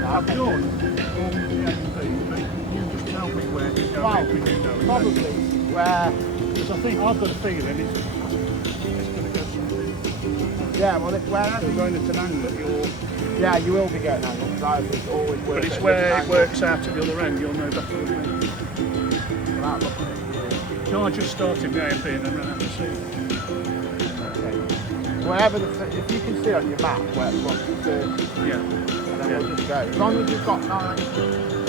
done that. I've done all the AMP, but you just tell me where to go. Well, if you know probably where. Because I think I've got a feeling it's going to go something. Yeah, well, it's wherever. We're going at an angle. Yeah, you will be getting angles. Because I think always works. But it's where it works out at the other end. You'll know better than me. Without looking at it. So I just started the AMP and then have to see. Wherever if you can see on your map where it wants to, Yeah. and then we'll just go. As long as you've got 9.